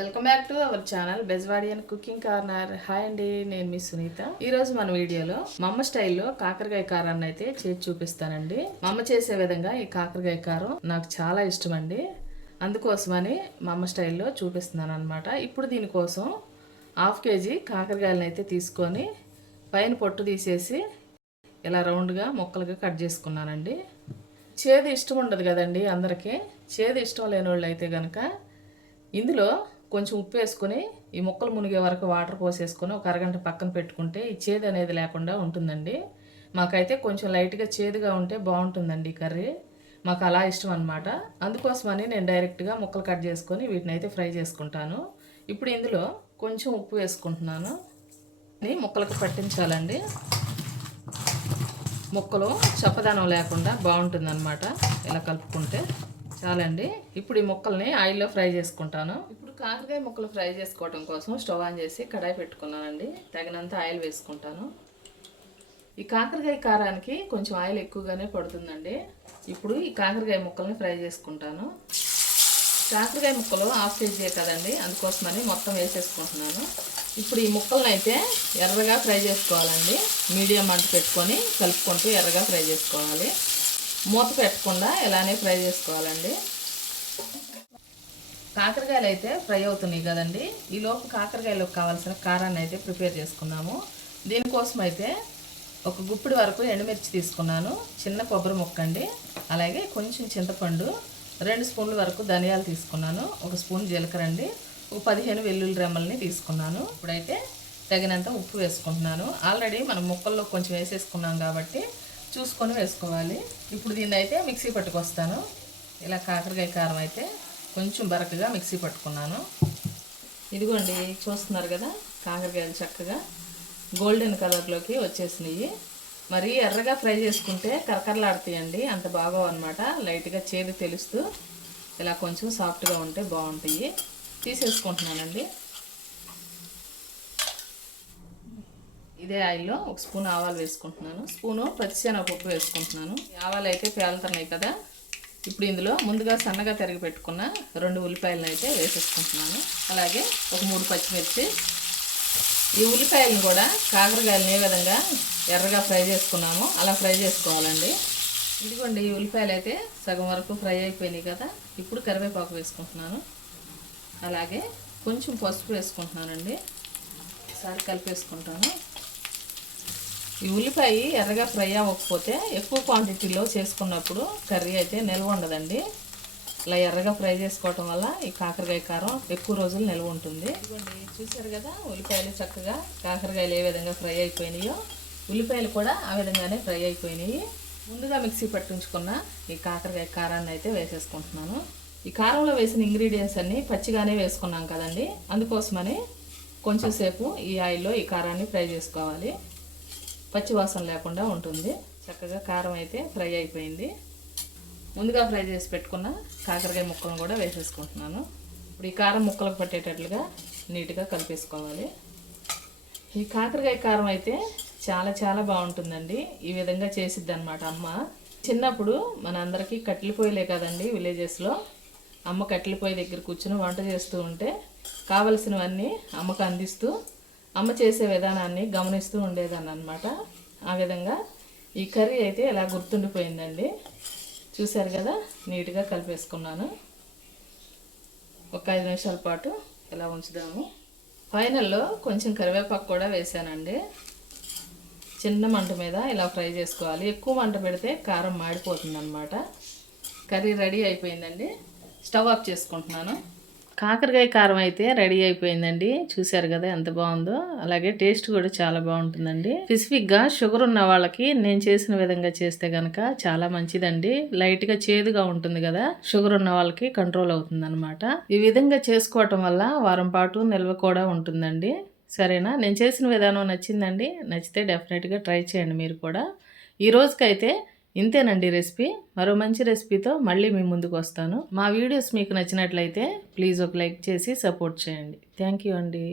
Welcome back to our channel Bezwadian cooking corner. Hi అండి, నేను మీ సునీత. ఈరోజు మన వీడియోలో మా అమ్మ స్టైల్లో కాకరకాయ కారాన్ని అయితే చేసి చూపిస్తానండి. మా అమ్మ చేసే విధంగా ఈ కాకరకాయ కారం నాకు చాలా ఇష్టం అండి. అందుకోసమని మా అమ్మ స్టైల్లో చూపిస్తున్నాను అనమాట. ఇప్పుడు దీనికోసం 1/2 కేజీ కాకరకాయలను అయితే తీసుకొని పైన పొట్టు తీసేసి ఇలా రౌండ్గా ముక్కలుగా కట్ చేసుకున్నానండి. చేదు ఇష్టం ఉండదు కదండి అందరికీ. చేదు ఇష్టం లేని వాళ్ళు అయితే కనుక ఇందులో కొంచెం ఉప్పు వేసుకొని ఈ ముక్కలు మునిగే వరకు వాటర్ పోసేసుకొని ఒక అరగంట పక్కన పెట్టుకుంటే ఈ చేదు అనేది లేకుండా ఉంటుందండి. మాకైతే కొంచెం లైట్గా చేదుగా ఉంటే బాగుంటుందండి కర్రీ. మాకు అలా ఇష్టం అనమాట. అందుకోసమని నేను డైరెక్ట్గా ముక్కలు కట్ చేసుకొని వీటిని అయితే ఫ్రై చేసుకుంటాను. ఇప్పుడు ఇందులో కొంచెం ఉప్పు వేసుకుంటున్నాను. ముక్కలకు పట్టించాలండి. ముక్కలు చప్పదనం లేకుండా బాగుంటుందన్నమాట ఇలా కలుపుకుంటే చాలండి. ఇప్పుడు ఈ ముక్కల్ని ఆయిల్లో ఫ్రై చేసుకుంటాను. ఇప్పుడు కాకరకాయ ముక్కలు ఫ్రై చేసుకోవడం కోసం స్టవ్ ఆన్ చేసి కడాయి పెట్టుకున్నానండి. తగినంత ఆయిల్ వేసుకుంటాను. ఈ కాకరకాయ కారానికి కొంచెం ఆయిల్ ఎక్కువగానే పడుతుందండి. ఇప్పుడు ఈ కాకరకాయ ముక్కల్ని ఫ్రై చేసుకుంటాను. కాకరకాయ ముక్కలు 1/2 కేజీ కదండి, అందుకోసమని మొత్తం వేసేసుకుంటున్నాను. ఇప్పుడు ఈ ముక్కలను అయితే ఎర్రగా ఫ్రై చేసుకోవాలండి. మీడియం మంట పెట్టుకొని కలుపుకుంటూ ఎర్రగా ఫ్రై చేసుకోవాలి. మూత పెట్టకుండా ఇలానే ఫ్రై చేసుకోవాలండి. కాకరకాయలు అయితే ఫ్రై అవుతున్నాయి కదండి. ఈలోపు కాకరకాయలకు కావాల్సిన కారాన్ని అయితే ప్రిపేర్ చేసుకున్నాము. దీనికోసం అయితే ఒక గుప్పిడి వరకు ఎండుమిర్చి తీసుకున్నాను. చిన్న కొబ్బరి ముక్క అండి. అలాగే కొంచెం చింతపండు, 2 స్పూన్ల వరకు ధనియాలు తీసుకున్నాను. 1 స్పూన్ జీలకర్ర అండి. ఒక 15 వెల్లుల్లి రెమ్మల్ని తీసుకున్నాను. ఇప్పుడైతే తగినంత ఉప్పు వేసుకుంటున్నాను. ఆల్రెడీ మనం ముక్కల్లో కొంచెం వేసేసుకున్నాం కాబట్టి చూసుకొని వేసుకోవాలి. ఇప్పుడు దీన్ని అయితే మిక్సీ పట్టుకొస్తాను. ఇలా కాకరకాయ కారం అయితే కొంచెం బరకగా మిక్సీ పట్టుకున్నాను. ఇదిగోండి, చూస్తున్నారు కదా, కాకరకాయలు చక్కగా గోల్డెన్ కలర్లోకి వచ్చేసినాయి. మరి ఎర్రగా ఫ్రై చేసుకుంటే కరకరలాడుతాయండి, అంత బాగా అనమాట. లైట్గా చేదు తెలుస్తూ ఇలా కొంచెం సాఫ్ట్గా ఉంటే బాగుంటాయి. తీసేసుకుంటున్నానండి. ఇదే ఆయిల్లో 1 స్పూన్ ఆవాలు వేసుకుంటున్నాను. స్పూను పచ్చిశనగపప్పు వేసుకుంటున్నాను. ఆవాలు అయితే పేలుతున్నాయి కదా. ఇప్పుడు ఇందులో ముందుగా సన్నగా తరిగి పెట్టుకున్న 2 ఉల్లిపాయలను అయితే వేసేసుకుంటున్నాను. అలాగే ఒక 3 పచ్చిమిర్చి. ఈ ఉల్లిపాయలను కూడా కాకరకాయలను ఏ విధంగా ఎర్రగా ఫ్రై చేసుకున్నామో అలా ఫ్రై చేసుకోవాలండి. ఇదిగోండి, ఈ ఉల్లిపాయలు అయితే సగం వరకు ఫ్రై అయిపోయినాయి కదా. ఇప్పుడు కరివేపాకు వేసుకుంటున్నాను. అలాగే కొంచెం పసుపు వేసుకుంటున్నానండి. ఒకసారి కలిపేసుకుంటాను. ఈ ఉల్లిపాయ ఎర్రగా ఫ్రై అవ్వకపోతే ఎక్కువ క్వాంటిటీలో చేసుకున్నప్పుడు కర్రీ అయితే నిల్వ ఉండదండి. ఇలా ఎర్రగా ఫ్రై చేసుకోవటం వల్ల ఈ కాకరకాయ కారం ఎక్కువ రోజులు నిల్వ ఉంటుంది. ఇదిగోండి, చూసారు కదా, ఉల్లిపాయలు చక్కగా కాకరకాయలు ఏ విధంగా ఫ్రై అయిపోయినాయో ఉల్లిపాయలు కూడా ఆ విధంగానే ఫ్రై అయిపోయినాయి. ముందుగా మిక్సీ పట్టించుకున్న ఈ కాకరకాయ కారాన్ని అయితే వేసేసుకుంటున్నాను. ఈ కారంలో వేసిన ఇంగ్రీడియంట్స్ అన్నీ పచ్చిగానే వేసుకున్నాం కదండి, అందుకోసమని కొంచెం సేపు ఈ ఆయిల్లో ఈ కారాన్ని ఫ్రై చేసుకోవాలి. పచ్చి వాసన లేకుండా ఉంటుంది. చక్కగా కారం అయితే ఫ్రై అయిపోయింది. ముందుగా ఫ్రై చేసి పెట్టుకున్న కాకరకాయ ముక్కలను కూడా వేసేసుకుంటున్నాను. ఇప్పుడు ఈ కారం ముక్కలకు పట్టేటట్లుగా నీట్గా కలిపేసుకోవాలి. ఈ కాకరకాయ కారం అయితే చాలా చాలా బాగుంటుందండి. ఈ విధంగా చేసిద్ది అనమాట అమ్మ. చిన్నప్పుడు మన అందరికీ కట్టెల పొయ్యిలే కదండి విలేజెస్లో. అమ్మ కట్టెల పొయ్యి దగ్గర కూర్చుని వంట చేస్తూ ఉంటే కావలసినవన్నీ అమ్మకు అందిస్తూ అమ్మ చేసే విధానాన్ని గమనిస్తూ ఉండేదాన్ని అనమాట. ఆ విధంగా ఈ కర్రీ అయితే ఇలా గుర్తుండిపోయిందండి. చూశారు కదా, నీట్గా కలిపేసుకున్నాను. ఒక 5 నిమిషాల పాటు ఇలా ఉంచుదాము. ఫైనల్లో కొంచెం కరివేపాకు కూడా వేసానండి. చిన్న మంట మీద ఇలా ఫ్రై చేసుకోవాలి. ఎక్కువ మంట పెడితే కారం మాడిపోతుంది అనమాట. కర్రీ రెడీ అయిపోయిందండి. స్టవ్ ఆఫ్ చేసుకుంటున్నాను. కాకరకాయ కారం అయితే రెడీ అయిపోయిందండి. చూశారు కదా ఎంత బాగుందో. అలాగే టేస్ట్ కూడా చాలా బాగుంటుందండి. స్పెసిఫిక్గా షుగర్ ఉన్న వాళ్ళకి నేను చేసిన విధంగా చేస్తే కనుక చాలా మంచిదండి. లైట్గా చేదుగా ఉంటుంది కదా, షుగర్ ఉన్న వాళ్ళకి కంట్రోల్ అవుతుంది అనమాట. ఈ విధంగా చేసుకోవటం వల్ల వారం పాటు నిల్వ కూడా ఉంటుందండి. సరేనా? నేను చేసిన విధానం నచ్చిందండి. నచ్చితే డెఫినెట్గా ట్రై చేయండి మీరు కూడా. ఈ రోజుకైతే ఇంతేనండి రెసిపీ. మరో మంచి రెసిపీతో మళ్ళీ మీ ముందుకు వస్తాను. మా వీడియోస్ మీకు నచ్చినట్లయితే ప్లీజ్ ఒక లైక్ చేసి సపోర్ట్ చేయండి. థ్యాంక్ యూ అండి.